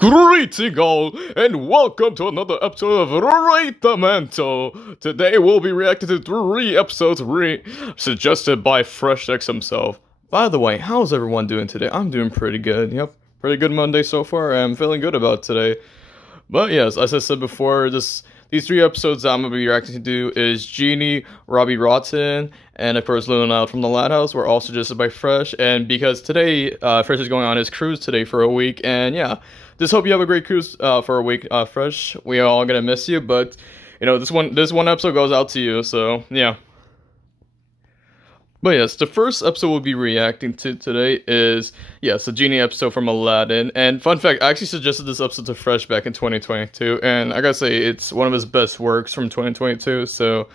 Greeting all, and welcome to another episode of Rate the Mantle. Today we'll be reacting to 3 episodes suggested by FreshX himself. By the way, how's everyone doing today? I'm doing pretty good. Yep, pretty good Monday so far. I'm feeling good about today. But yes, as I said before, these 3 episodes that I'm gonna be reacting to is Genie, Robbie Rotten, and of course Luna Out from the Lighthouse were all suggested by Fresh. And because today, Fresh is going on his cruise today for a week, and yeah, just hope you have a great cruise for a week, Fresh. We are all gonna miss you, but this one episode goes out to you. So yeah. But yes, the first episode we'll be reacting to today is, yes, the Genie episode from Aladdin. And fun fact, I actually suggested this episode to Fresh back in 2022, and I gotta say, it's one of his best works from 2022, so,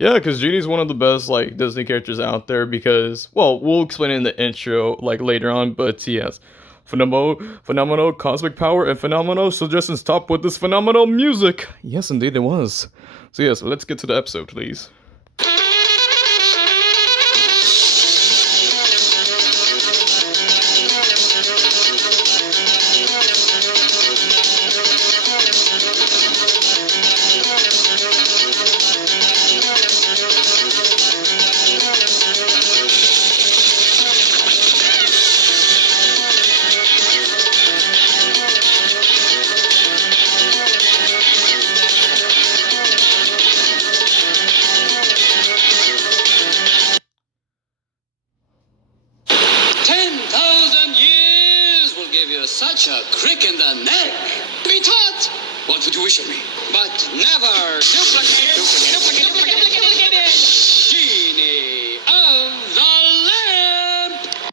yeah, because Genie's one of the best, like, Disney characters out there because, well, we'll explain it in the intro, like, later on, but yes. Phenomenal cosmic power and phenomenal suggestions top with this phenomenal music. Yes, indeed it was. So yes, let's get to the episode, please. 10,000 years will give you such a crick in the neck. Be taught. What would you wish of me? But never duplicate it. Genie of the lamp.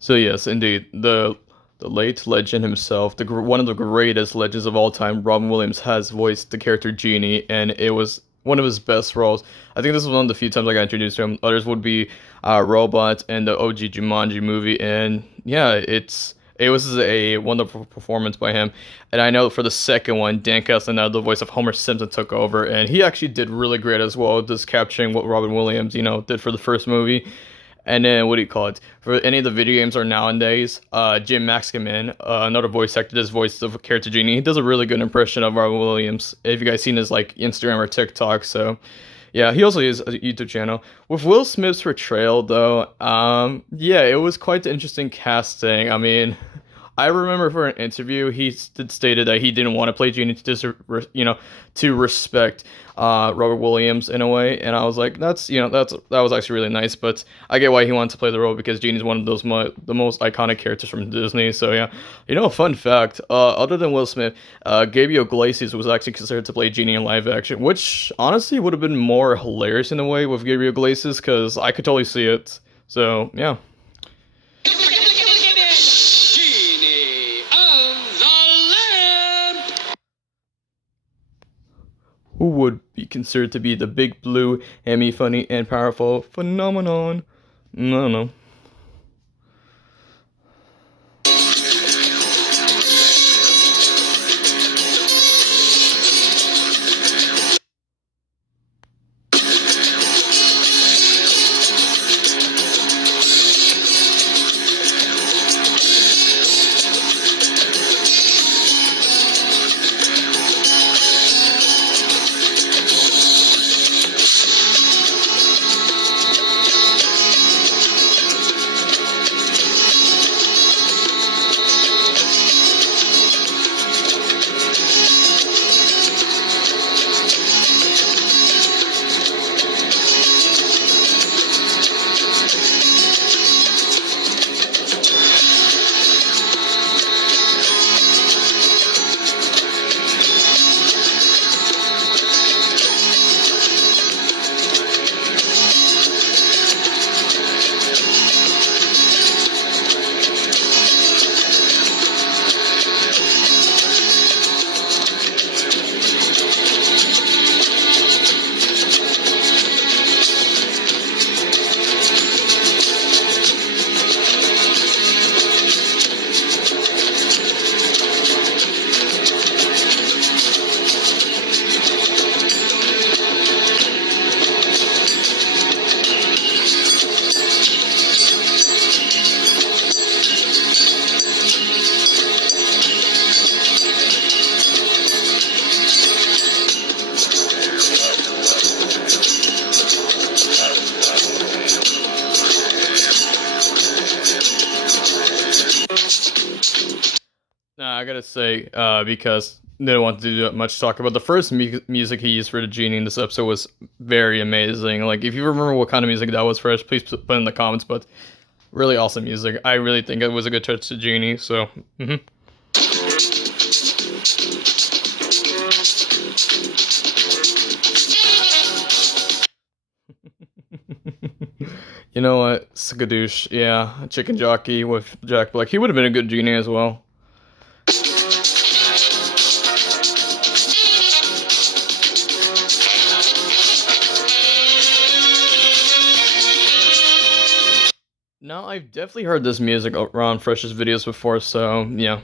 So yes, indeed, the late legend himself, one of the greatest legends of all time, Robin Williams, has voiced the character Genie, and it was one of his best roles. I think this was one of the few times I got introduced to him. Others would be Robots and the OG Jumanji movie, and yeah, it was a wonderful performance by him. And I know for the second one, Dan Castellaneta, the voice of Homer Simpson, took over, and he actually did really great as well, just capturing what Robin Williams, did for the first movie. And then, what do you call it? For any of the video games or nowadays, Jim Maxkiman, another voice actor, just voiced the character Genie. He does a really good impression of Robin Williams. If you guys seen his like Instagram or TikTok, so yeah, he also has a YouTube channel. With Will Smith's portrayal, though, yeah, it was quite interesting casting. I mean, I remember for an interview, he stated that he didn't want to play Genie to respect Robert Williams in a way, and I was like, that was actually really nice. But I get why he wanted to play the role because Genie's one of those the most iconic characters from Disney. So yeah, fun fact. Other than Will Smith, Gabriel Iglesias was actually considered to play Genie in live action, which honestly would have been more hilarious in a way with Gabriel Iglesias because I could totally see it. So yeah. Who would be considered to be the big blue, hammy, funny, and powerful phenomenon? I don't know. I gotta say, because they don't want to do that much talk about the first music he used for the genie in this episode was very amazing. Like, if you remember what kind of music that was, Fresh, please put in the comments. But really awesome music. I really think it was a good touch to Genie. So, you know what, Skadoosh, yeah, Chicken Jockey with Jack Black. He would have been a good Genie as well. No, I've definitely heard this music around Fresh's videos before, so yeah.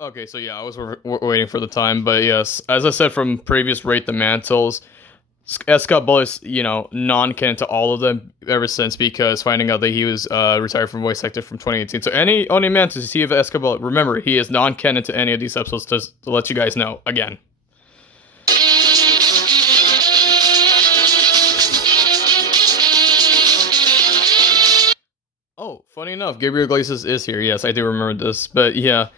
Okay, so yeah, I was waiting for the time, but yes, as I said from previous Rate the Mantles, Escobar is, non-canon to all of them ever since, because finding out that he was retired from voice actor from 2018. So any Mantis you see of Escobar, remember, he is non-canon to any of these episodes, to let you guys know, again. Oh, funny enough, Gabriel Iglesias is here. Yes, I do remember this, but yeah.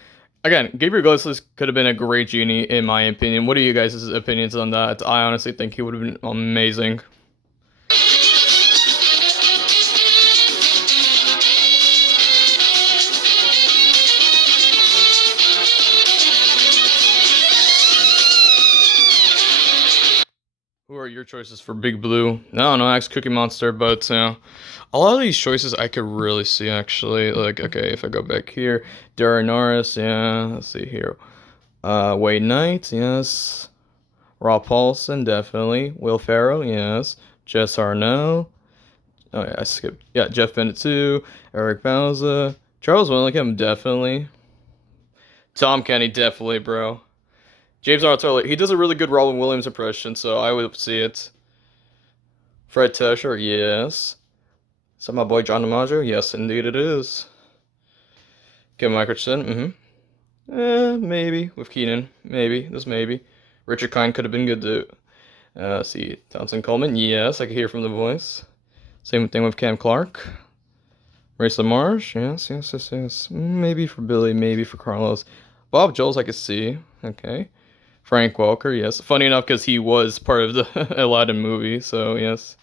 Again, Gabriel Iglesias could have been a great Genie, in my opinion. What are you guys' opinions on that? I honestly think he would have been amazing. Who are your choices for Big Blue? No, no, ask Cookie Monster, but a lot of these choices I could really see, actually. Like, okay, if I go back here, Darren Norris, yeah, let's see here. Wade Knight, yes. Rob Paulson, definitely. Will Ferrell, yes. Jess Arnell. Oh, yeah, I skipped. Yeah, Jeff Bennett, too. Eric Bauza. Charles Willingham, definitely. Tom Kenny, definitely, bro. James Arthur, he does a really good Robin Williams impression, so I would see it. Fred Tesher, yes. Is that my boy John DiMaggio? Yes, indeed it is. Kim Mickelson, maybe. With Keenan, maybe. Just maybe. Richard Kind could have been good too. See, Townsend Coleman, yes, I could hear from the voice. Same thing with Cam Clark. Maurice LaMarche, yes. Maybe for Billy, maybe for Carlos. Bob Jones, I could see. Okay. Frank Welker, yes. Funny enough, because he was part of the Aladdin movie, so yes.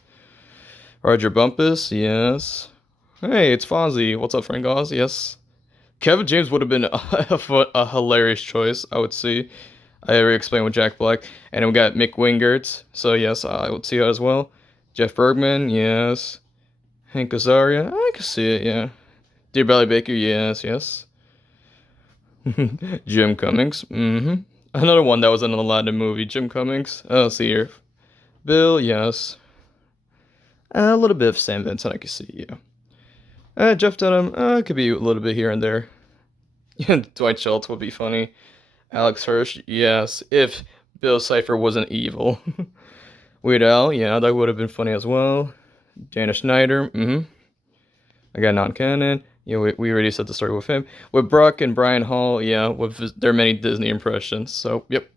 Roger Bumpus, yes. Hey, it's Fonzie. What's up, Frank Oz? Yes. Kevin James would have been a hilarious choice, I would see. I already explained with Jack Black. And then we got Mick Wingert, so yes, I would see that as well. Jeff Bergman, yes. Hank Azaria, I can see it, yeah. Dear Belly Baker, yes. Jim Cummings, Another one that was in an Aladdin movie, Jim Cummings. Let's see here. Bill, yes. A little bit of Sam Vincent, I can see, yeah. Jeff Dunham, could be a little bit here and there. Dwight Schultz would be funny. Alex Hirsch, yes, if Bill Cipher wasn't evil. Weird Al, yeah, that would have been funny as well. Dana Schneider, I got non-canon. Yeah, we already said the story with him. With Brock and Brian Hall, yeah, with their many Disney impressions. So, yep.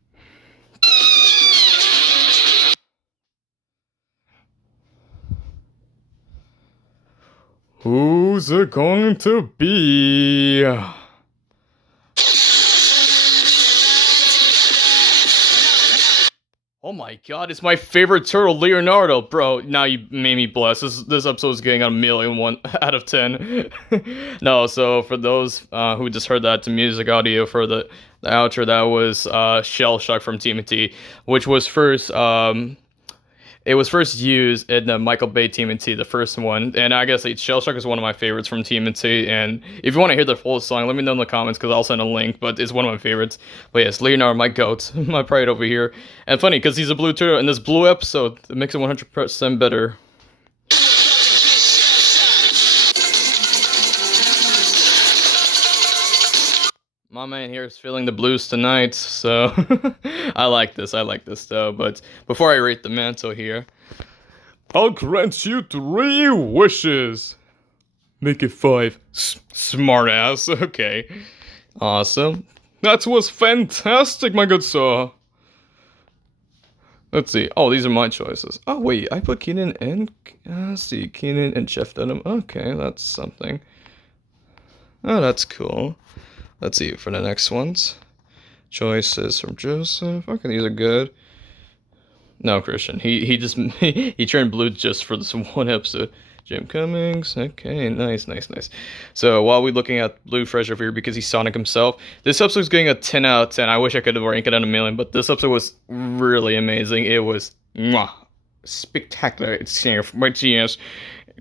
Who's it going to be? Oh my god, it's my favorite turtle, Leonardo. Bro, now you made me bless. This episode is getting a 1,000,001 out of 10. No, so for those who just heard that to music audio for the outro, that was Shell Shock from TMT, which was first It was first used in the Michael Bay TMNT, the first one, and I guess like, Shell Shock is one of my favorites from TMNT. And if you want to hear the full song, let me know in the comments because I'll send a link. But it's one of my favorites. But yes, Leonardo, my goat, my pride over here. And funny because he's a blue turtle in this blue episode, it makes it 100% better. My man here is feeling the blues tonight, so I like this though. But before I rate the mantle here, I'll grant you 3 wishes. Make it 5. Smartass. Okay. Awesome. That was fantastic, my good sir. Let's see. Oh, these are my choices. Oh, wait. I put Keenan and... let's see. Keenan and Jeff Dunham. Okay, that's something. Oh, that's cool. Let's see for the next ones. Choices from Joseph. Okay, these are good. No, Christian. He just he turned blue just for this one episode. Jim Cummings. Okay, nice. So while we're looking at Blue Fresh over here because he's Sonic himself, this episode's getting a 10 out of 10. I wish I could have ranked it at a million, but this episode was really amazing. It was spectacular. It's my genius.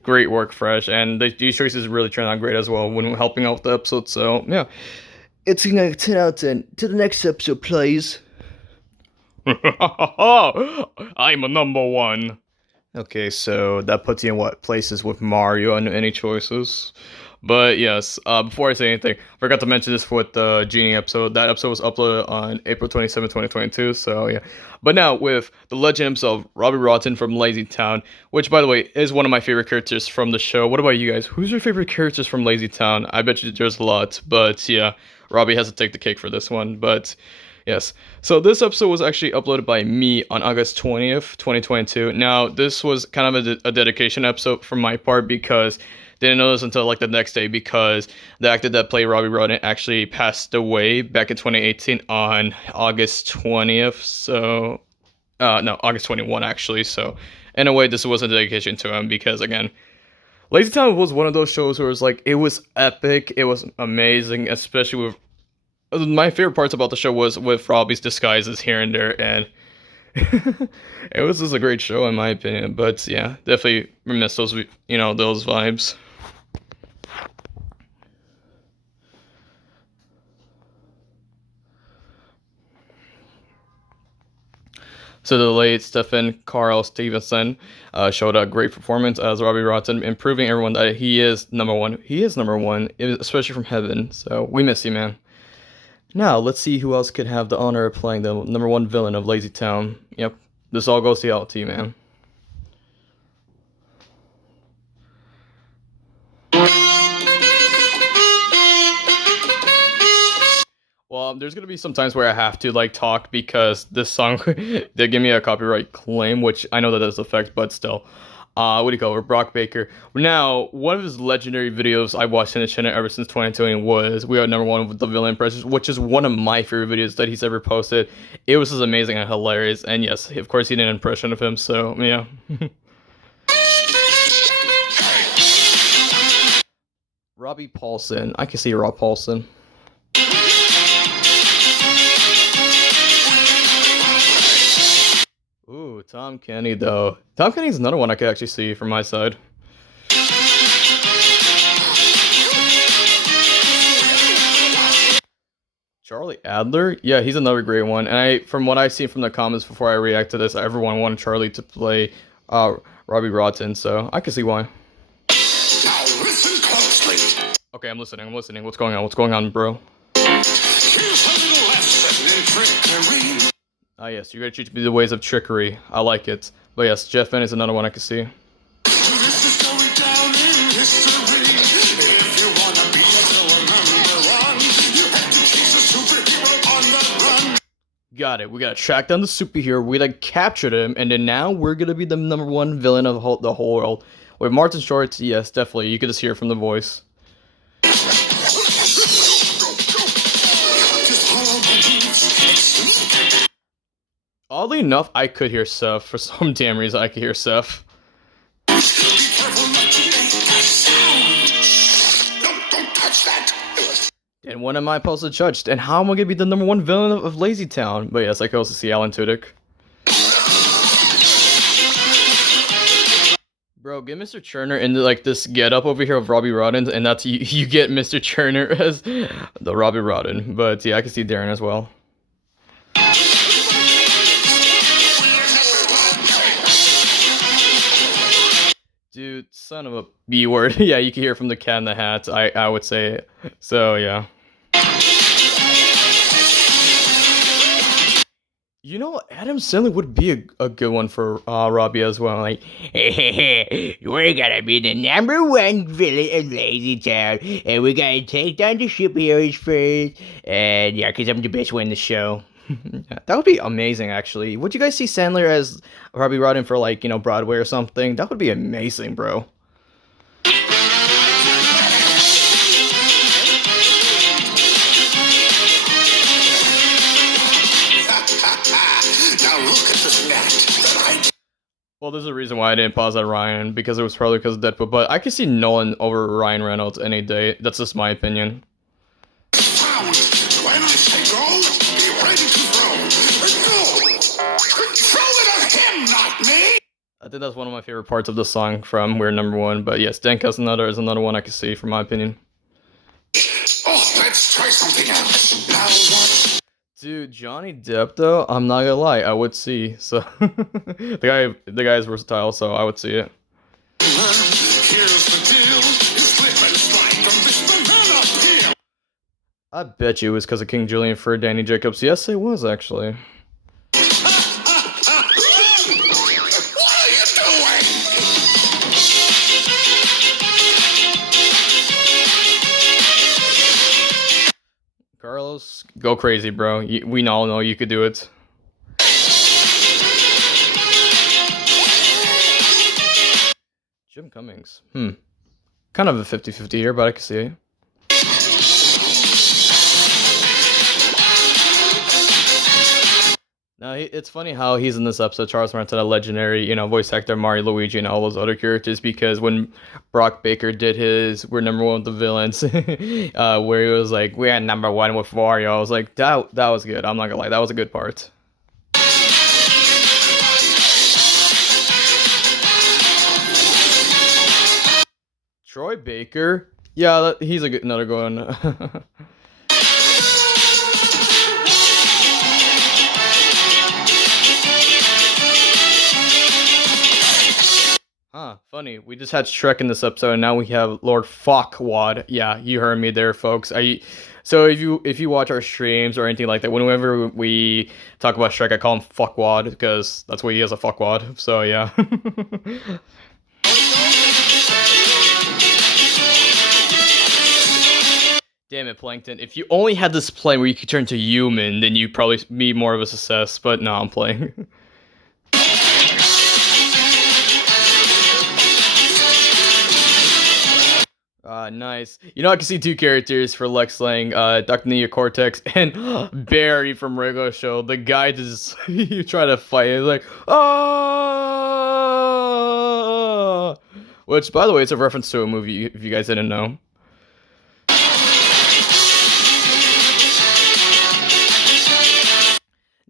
Great work, Fresh, and these choices really turned out great as well when helping out the episode. So yeah. It's a 10 out of 10. To the next episode, please. I'm a number 1. Okay, so that puts you in what places with Mario and any choices? But yes, before I say anything, I forgot to mention this with the Genie episode. That episode was uploaded on April 27, 2022, so yeah. But now, with the legend himself, Robbie Rotten from Lazy Town, which, by the way, is one of my favorite characters from the show. What about you guys? Who's your favorite characters from Lazy Town? I bet you there's a lot, but yeah, Robbie has to take the cake for this one, but... yes. So this episode was actually uploaded by me on August 20th, 2022. Now, this was kind of a dedication episode from my part because didn't know this until like the next day because the actor that played Robbie Roden actually passed away back in 2018 on August 20th. So, no, August 21 actually. So, in a way, this was a dedication to him because, again, Lazy Town was one of those shows where it was like, it was epic, it was amazing, especially with my favorite parts about the show was with Robbie's disguises here and there, and it was just a great show in my opinion. But yeah, definitely miss those, those vibes. So the late Stephen Carl Stevenson showed a great performance as Robbie Rotten, improving everyone that he is number 1. He is number 1, especially from Heaven. So we miss you, man. Now, let's see who else could have the honor of playing the number 1 villain of Lazy Town. Yep, this all goes to you, man. Well, there's gonna be some times where I have to, like, talk because this song, they give me a copyright claim, which I know that does affect, but still. What do you call it? Brock Baker. Now, one of his legendary videos I watched in his channel ever since 2020 was We Are Number 1 with the Villain Impressions, which is one of my favorite videos that he's ever posted. It was just amazing and hilarious, and yes, of course he did an impression of him, so yeah. Robbie Paulson. I can see Rob Paulson. Ooh, Tom Kenny, though. Tom Kenny's another one I could actually see from my side. Charlie Adler? Yeah, he's another great one. And from what I've seen from the comments before I react to this, everyone wanted Charlie to play Robbie Rotten, so I can see why. Now listen closely. Okay, I'm listening. What's going on? What's going on, bro? Here's a little lesson in trickery. Ah, yes, you gotta teach me the ways of trickery. I like it. But yes, Jeff Fenn is another one I can see. This is going down in history. If you wanna be a villain number 1, you have to chase a superhero on the run. Got it. We gotta track down the superhero. We gotta capture him, and then now we're gonna be the number 1 villain of the whole world. With Martin Short, yes, definitely. You could just hear it from the voice. Oddly enough, I could hear Seth. For some damn reason, I could hear Seth. Don't touch that. And when am I supposed to judge? And how am I gonna be the number 1 villain of Lazy Town? But yes, I could also see Alan Tudyk. Bro, get Mr. Turner into like this get up over here of Robbie Rodden, and that's you, you get Mr. Turner as the Robbie Rodden. But yeah, I can see Darren as well. Dude, son of a B word. Yeah, you can hear from the cat in the hat. I would say. So yeah. You know, Adam Sandler would be a good one for Robbie as well. Like, we're gonna be the #1 villain of Lazy Town, and we're gonna take down the superheroes first. And yeah, because I'm the best one in the show. Yeah, that would be amazing, actually. Would you guys see Sandler as Robbie Rodden for like Broadway or something? That would be amazing, bro. Now look at this net that I Well, there's a reason why I didn't pause at Ryan because it was probably because of Deadpool. But I could see Nolan over Ryan Reynolds any day. That's just my opinion. found. When I say go, be ready to throw. Go! Throw it at him, not me! I think that's one of my favorite parts of the song from We're Number One. But yes, Dan Castaneda is another one I could see from my opinion. Oh, let's try something else. Now what? Dude, Johnny Depp though, I'm not gonna lie, I would see. So the guy is versatile, so I would see it. Here's the deal. You slip and slide from this banana peel. I bet you it was because of King Julian for Danny Jacobs. Yes, it was actually. What are you doing? Carlos, go crazy, bro. We all know you could do it. Jim Cummings. Kind of a 50-50 here, but I can see it. Now, it's funny how he's in this episode, Charles Martinet, legendary, voice actor Mario Luigi and all those other characters, because when Brock Baker did his We're Number One with the Villains, where he was like, we're number one with Wario, I was like, that was good. I'm not gonna lie, that was a good part. Troy Baker? Yeah, he's another good one. Huh, funny. We just had Shrek in this episode, and now we have Lord Fuckwad. Yeah, you heard me there, folks. So if you watch our streams or anything like that, whenever we talk about Shrek, I call him Fuckwad because that's what he is, a fuckwad. So yeah. Damn it, Plankton. If you only had this plane where you could turn to human, then you'd probably be more of a success, but no, I'm playing. Nice. I can see two characters for Lex Lang, Dr. Neocortex and Barry from Regular Show. The guy just, you try to fight, it's like, ah! Which, by the way, it's a reference to a movie, if you guys didn't know.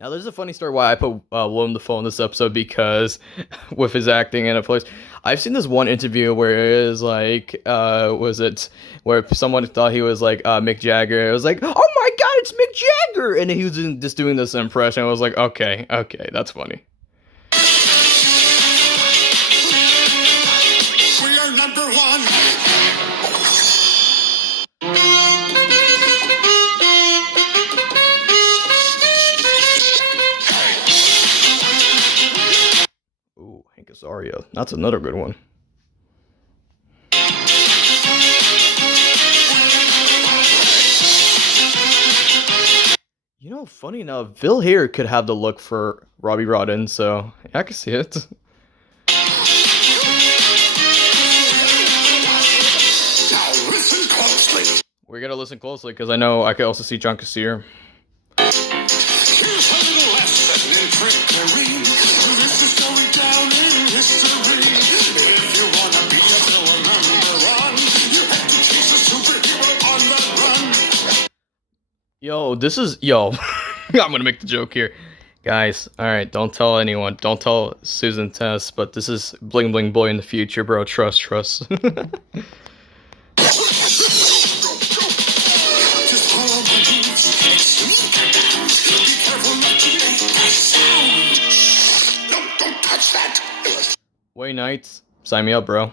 Now, there's a funny story why I put Willem Dafoe in this episode, because with his acting in a place, I've seen this one interview where it is like, was it where someone thought he was like Mick Jagger? It was like, oh my god, it's Mick Jagger, and he was just doing this impression. I was like, okay, that's funny. We are number one. Ooh, Hank Azaria. That's another good one. Funny enough, Phil here could have the look for Robbie Rodden, so yeah, I can see it. Now listen closely. We're gonna listen closely because I know I could also see John Cassier. Here's a little lesson in trickery. This is going down in history. If you wanna be a villain number one, you have to chase a superhero on the run. Yo, I'm gonna make the joke here. Guys, alright, don't tell anyone. Don't tell Susan Tess, but this is Bling Bling Boy in the future, bro. Trust, trust. Just follow my moves and sneak around. Be careful not to make a sound. No, don't touch that. Way Nights, sign me up, bro.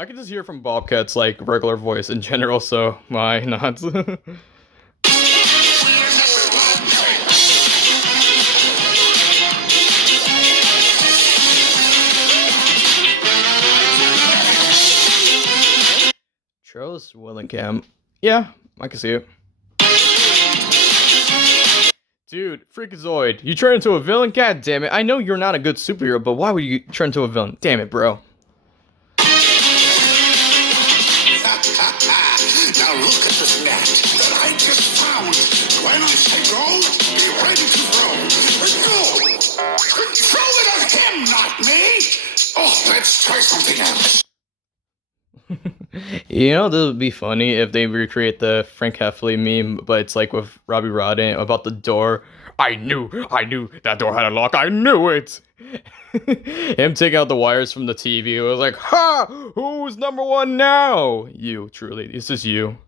I can just hear from Bobcat's like regular voice in general, so why not? Charles Willingham. Yeah, I can see it. Dude, Freakazoid, you turn into a villain? God damn it. I know you're not a good superhero, but why would you turn into a villain? Damn it, bro. Now look at this net that I just found. When I say go, be ready to throw. Go! Throw it at him, not me! Oh, let's try something else. You know, this would be funny if they recreate the Frank Heffley meme, but it's like with Robbie Rodden about the door. I knew that door had a lock. I knew it. Him taking out the wires from the TV. It was like, ha! Who's number one now? You, truly. This is you.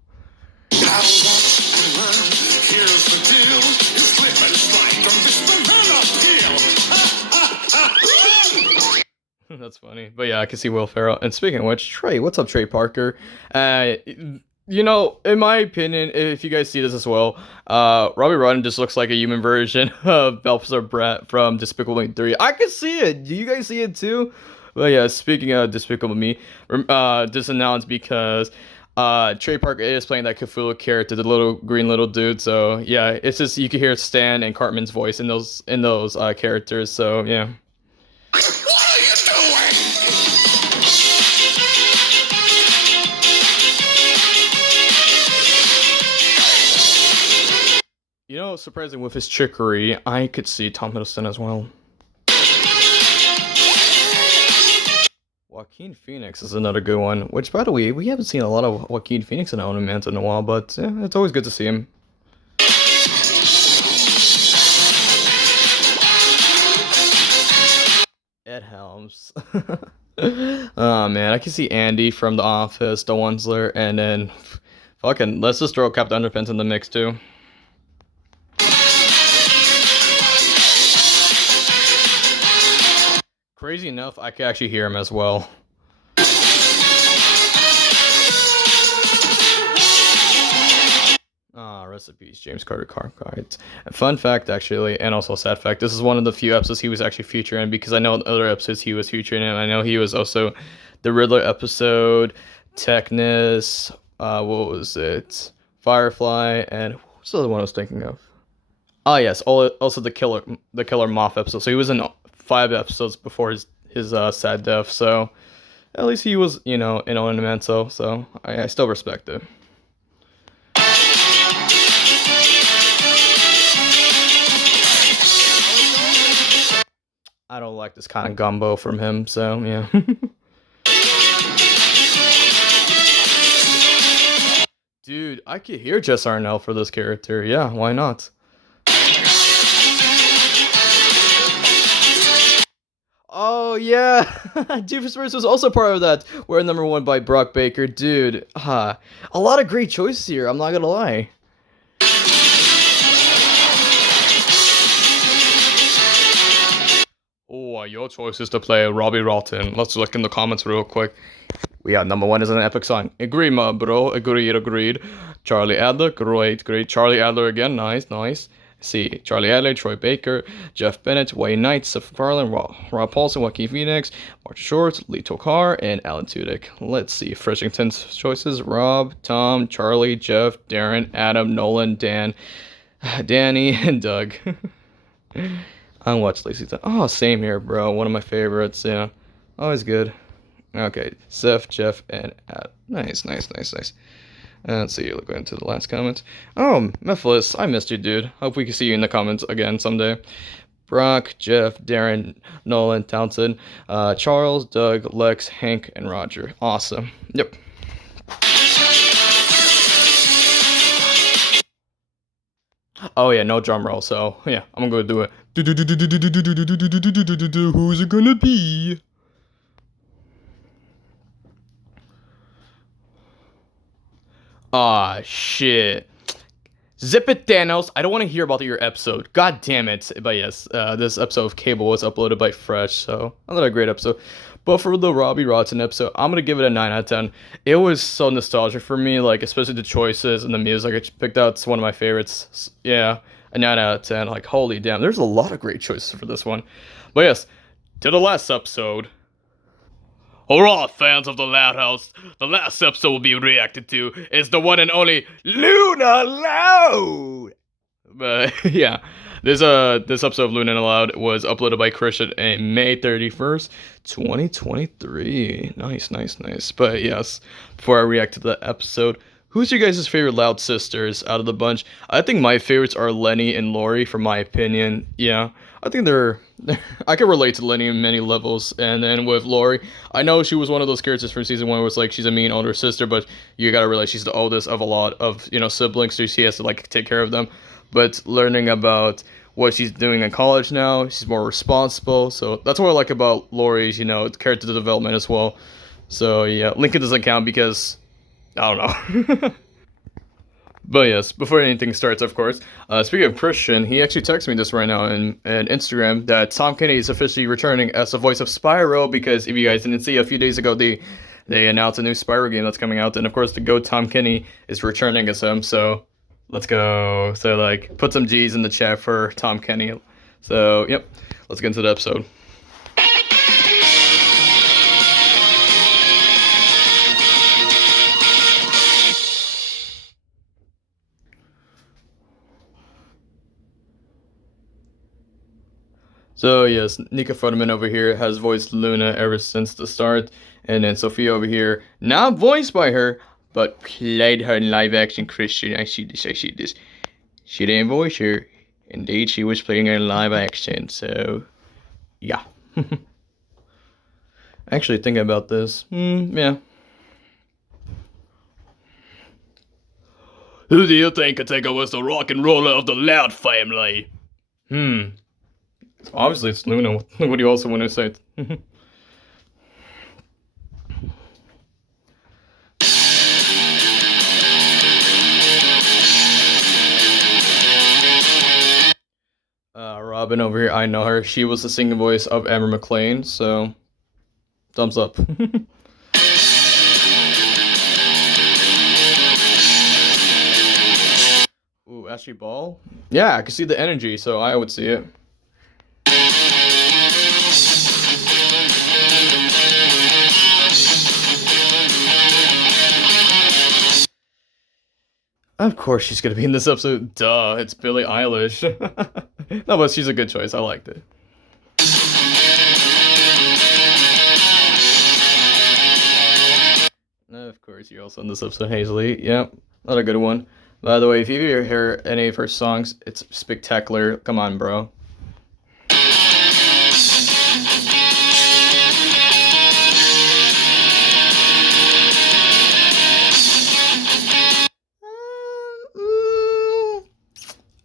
Now watch and learn. Here's the deal. You slip and slide from this banana peel. That's funny. But yeah, I can see Will Ferrell. And speaking of which, Trey, what's up, Trey Parker? You know, in my opinion, if you guys see this as well, Robbie Rodden just looks like a human version of Balthazar Brat from Despicable Me 3. I can see it. Do you guys see it too? But yeah, speaking of Despicable Me, just announced because Trey Parker is playing that Cthulhu character, the little green little dude. So yeah, it's just you can hear Stan and Cartman's voice in those characters. So yeah. What are you doing? You know, surprising with his trickery, I could see Tom Hiddleston as well. Joaquin Phoenix is another good one, which, by the way, we haven't seen a lot of Joaquin Phoenix in Element in a while, but yeah, it's always good to see him. Ed Helms. Oh man, I can see Andy from The Office, The Onceler, and then fucking let's just throw Captain Underpants in the mix too. Crazy enough, I can actually hear him as well. Ah, rest in peace, James Carter Cartwright. Fun fact, actually, and also sad fact, this is one of the few episodes he was actually featured in, because I know in other episodes he was featured in. I know he was also the Riddler episode, Technus, what was it? Firefly, and what was the other one I was thinking of? Ah, yes, also the Killer Moth episode. So he was in 5 episodes before his sad death. So at least he was, you know, in Ornamento. So I still respect it. I don't like this kind of gumbo from him. So yeah. Dude, I could hear Jess Arnell for this character. Yeah, why not? Oh yeah, Doofenshmirtz was also part of that. We're number one by Brock Baker, dude. A lot of great choices here. I'm not gonna lie. Oh, your choice is to play Robbie Rotten. Let's look in the comments real quick. Yeah, number one is an epic song. Agree, my bro. Agreed. Charlie Adler, great. Charlie Adler again, nice. See, Charlie Adler, Troy Baker, Jeff Bennett, Wayne Knight, Seth MacFarlane, Rob Paulson, Joaquin Phoenix, Martin Short, Lee Tokar, and Alan Tudyk. Let's see, Frishington's choices: Rob, Tom, Charlie, Jeff, Darren, Adam, Nolan, Dan, Danny, and Doug. I watched Lacey. Oh, same here, bro. One of my favorites. Yeah, always good. Okay, Seth, Jeff, and Adam. Nice. Let's see, look into the last comments. Oh, Mephilis, I missed you, dude. Hope we can see you in the comments again someday. Brock, Jeff, Darren, Nolan, Townsend, Charles, Doug, Lex, Hank, and Roger. Awesome. Yep. Oh yeah, no drum roll. So yeah, I'm gonna go do it. Who's it gonna be? Ah shit. Zip it, Thanos. I don't want to hear about your episode. God damn it. But yes, this episode of Cable was uploaded by Fresh, so another great episode. But for the Robbie Rotten episode, I'm gonna give it a 9 out of 10. It was so nostalgic for me, like especially the choices and the music I picked out. It's one of my favorites. Yeah, a 9 out of 10. Like holy damn, there's a lot of great choices for this one. But yes, to the last episode. Alright, fans of the Loud House, the last episode will be reacted to is the one and only Luna Loud. But yeah, this episode of Luna Loud was uploaded by Christian on May 31st, 2023. Nice, nice, nice. But yes, before I react to the episode, who's your guys' favorite Loud sisters out of the bunch? I think my favorites are Lenny and Lori, from my opinion. Yeah, I think they're. I can relate to Lenny in many levels, and then with Lori, I know she was one of those characters from season one where it's like she's a mean older sister, but you gotta realize she's the oldest of a lot of siblings, so she has to like take care of them. But learning about what she's doing in college now, she's more responsible. So that's what I like about Lori's, character development as well. So yeah, Lincoln doesn't count because I don't know. But yes, before anything starts, of course, speaking of Christian, he actually texted me this right now in Instagram that Tom Kenny is officially returning as the voice of Spyro, because if you guys didn't see, a few days ago they announced a new Spyro game that's coming out, and of course the GOAT Tom Kenny is returning as him, so let's go. So like, put some G's in the chat for Tom Kenny. So yep, let's get into the episode. So yes, Nika Futterman over here has voiced Luna ever since the start, and then Sophia over here, not voiced by her, but played her in live action. Christian, I see this, I see this. She didn't voice her. Indeed, she was playing her in live action. So yeah. Actually, thinking about this, yeah. Who do you think could take over as the rock and roller of the Loud family? Obviously, it's Luna. What do you also want to say? Robin over here, I know her. She was the singing voice of Amber McLean, so thumbs up. Ooh, Ashley Ball? Yeah, I can see the energy, so I would see it. Of course she's gonna be in this episode. Duh, it's Billie Eilish. No, but she's a good choice. I liked it. Of course, you're also in this episode, Hazley. Yep, not a good one. By the way, if you hear any of her songs, it's spectacular. Come on, bro.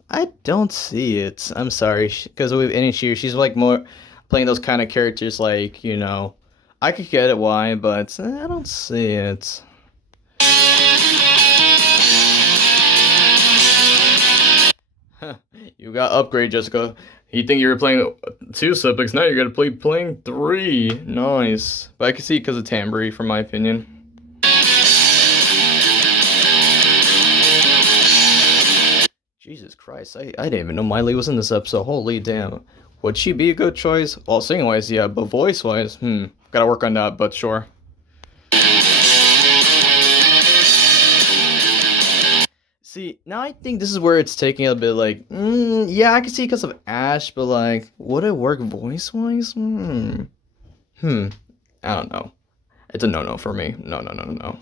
I don't see it. I'm sorry, because with any she's like more playing those kind of characters, like I could get it why, but I don't see it. You got upgrade, Jessica. You think you were playing two siblings, now you're gonna play playing three. Nice, but I can see because of timbre, from my opinion. Jesus Christ, I didn't even know Miley was in this episode. Holy damn. Would she be a good choice? Well, singing wise, yeah, but voice wise, gotta work on that, but sure. See, now I think this is where it's taking a bit like, yeah, I can see because of Ash, but like, would it work voice wise? I don't know. It's a no for me. No.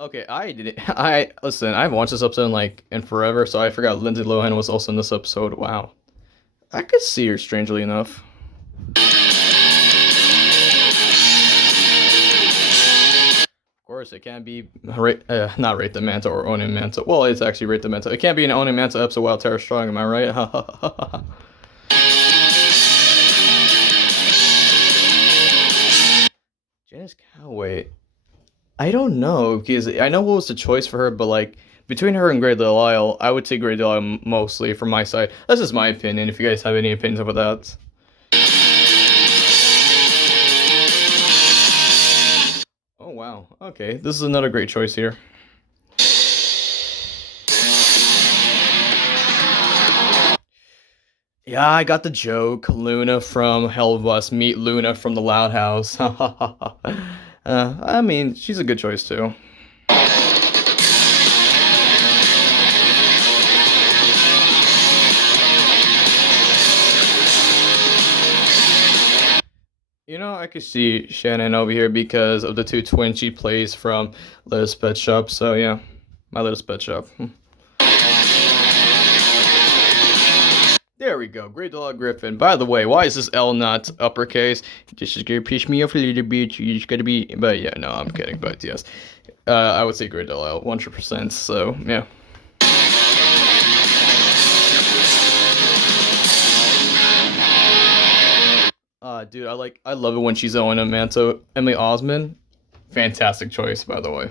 Okay, I did it. I listen. I haven't watched this episode in forever, so I forgot Lindsay Lohan was also in this episode. Wow, I could see her, strangely enough. Of course, it can't be not rate the Manta or Onin Manta. Well, it's actually rate the Manta. It can't be an Onin Manta episode while Terra strong. Am I right? Janice Coway. I don't know because I know what was the choice for her, but like between her and Grey Delisle, I would say Grey Delisle mostly from my side. That's just my opinion. If you guys have any opinions about that. Oh wow. Okay, this is another great choice here. Yeah, I got the joke. Luna from Hell Bus meet Luna from the Loud House. I mean, she's a good choice too. You know, I could see Shannon over here because of the two twins she plays from Littlest Pet Shop. So yeah, my Littlest Pet Shop. There we go, Great Dog Griffin. By the way, why is this L not uppercase? Just gonna piss me off a little bit. You just gotta be. But yeah, no, I'm kidding. But yes, I would say Great Dog L 100%. So yeah. Dude, I love it when she's Owen and Manto. Emily Osmond, fantastic choice, by the way.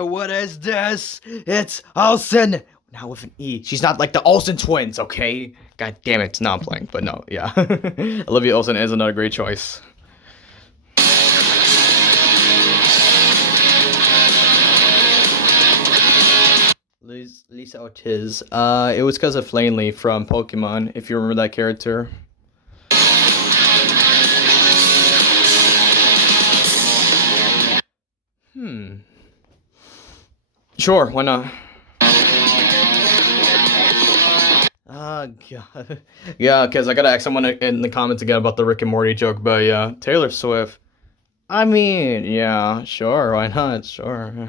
What is this? It's Olsen. Now with an E. She's not like the Olsen twins, okay? God damn it. No, I'm playing, but no, yeah. Olivia Olsen is another great choice. Lisa Ortiz. It was because of Flanely from Pokemon, if you remember that character. Sure, why not? God. Yeah, because I gotta ask someone in the comments again about the Rick and Morty joke, but yeah, Taylor Swift. I mean, yeah, sure, why not? Sure.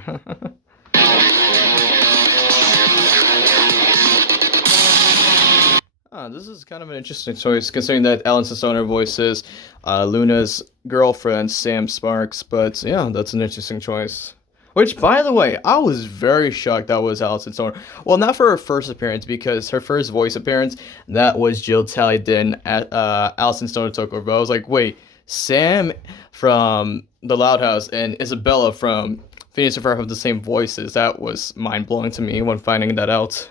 This is kind of an interesting choice, considering that Alan Stoner voices Luna's girlfriend, Sam Sparks. But yeah, that's an interesting choice. Which, by the way, I was very shocked that was Alison Stoner. Well, not for her first appearance, because her first voice appearance, that was Jill Talley at Alison Stoner took over. But I was like, wait, Sam from The Loud House and Isabella from Phineas and Ferb have the same voices. That was mind-blowing to me when finding that out.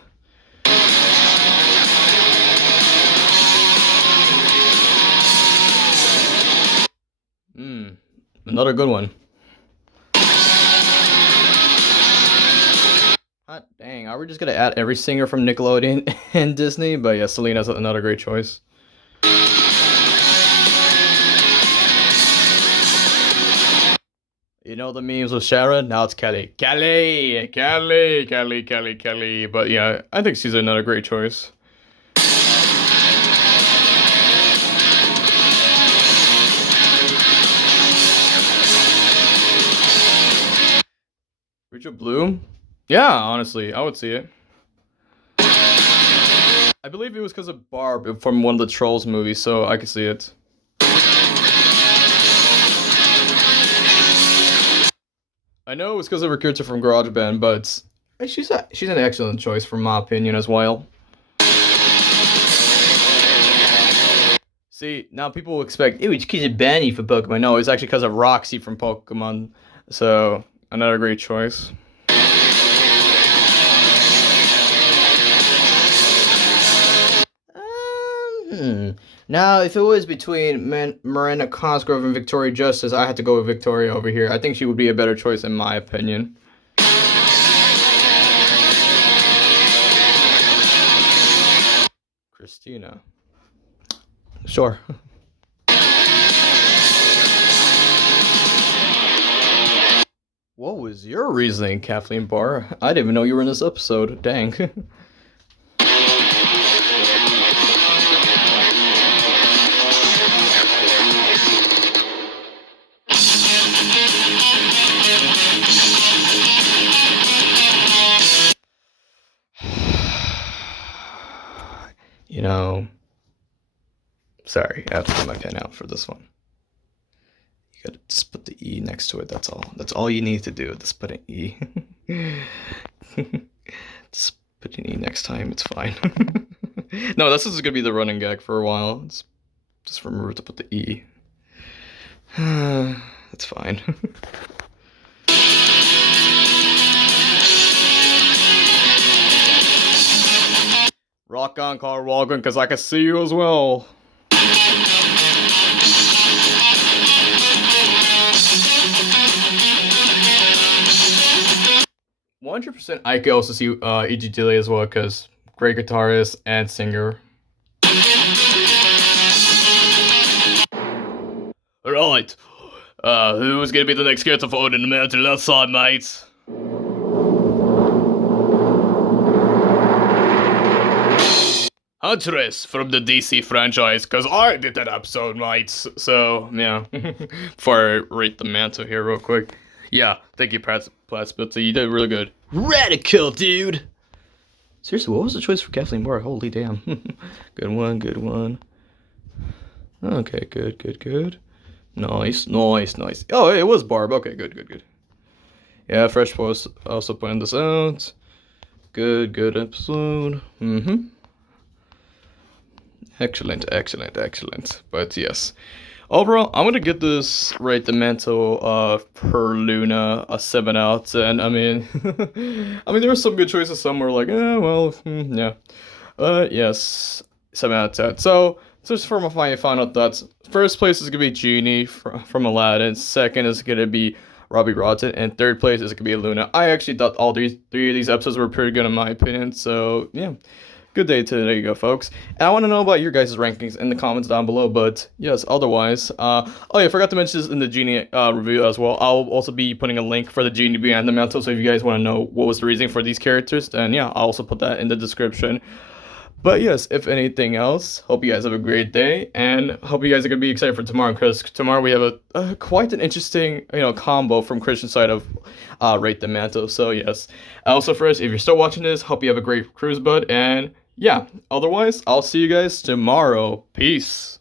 Another good one. Hot dang, are we just gonna add every singer from Nickelodeon and Disney? But yeah, Selena's another great choice. You know the memes with Shara? Now it's Kelly. Kelly! But yeah, I think she's another great choice. Richard Bloom? Yeah, honestly, I would see it. I believe it was because of Barb from one of the Trolls movies, so I could see it. I know it was because of her character from GarageBand, but she's an excellent choice from my opinion as well. See, now people will expect, ew, it's because of Benny for Pokemon. No, it's actually because of Roxy from Pokemon. So, another great choice. Now, if it was between Miranda Cosgrove and Victoria Justice, I had to go with Victoria over here. I think she would be a better choice in my opinion. Christina. Sure. What was your reasoning, Kathleen Barr? I didn't even know you were in this episode. Dang. You know, Sorry, I have to get my pen out for this one. You gotta just put the E next to it, that's all. That's all you need to do, just put an E. Just put an E next time, it's fine. No, this is gonna be the running gag for a while. Just remember to put the E. It's fine. Rock on, Carl Walgren, because I can see you as well. 100% I could also see E.G. Dilly as well, because great guitarist and singer. Alright, who's gonna be the next character for Odin the Mantle outside, mates? Huntress from the DC franchise, because I did that episode, mates. So, yeah. Before I rate the Mantle here real quick. Yeah, thank you, Platspitzy. You did really good. Radical, dude! Seriously, what was the choice for Kathleen Barr? Holy damn. Good one, good one. Okay, good. Nice. Oh, it was Barb. Okay, good. Yeah, Fresh Post also pointed this out. Good episode. Excellent. But yes. Overall, I'm gonna get this rate the Mantle per Luna a 7 out of 10. I mean, there were some good choices. Some were like, yeah. Yes, 7 out of 10. So just for my final thoughts, first place is gonna be Genie from Aladdin. Second is gonna be Robbie Rotten, and third place is gonna be Luna. I actually thought all three of these episodes were pretty good in my opinion. So yeah. Good day today, there you go, folks. And I want to know about your guys' rankings in the comments down below. But yes, otherwise, oh yeah, I forgot to mention this in the Genie review as well. I'll also be putting a link for the Genie Beyond the Mantle. So if you guys want to know what was the reasoning for these characters, then yeah, I'll also put that in the description. But yes, if anything else, hope you guys have a great day, and hope you guys are gonna be excited for tomorrow, because tomorrow we have a quite an interesting combo from Christian's side of Rate the Mantle. So yes. Also, first, if you're still watching this, hope you have a great cruise, bud, and yeah, otherwise, I'll see you guys tomorrow. Peace.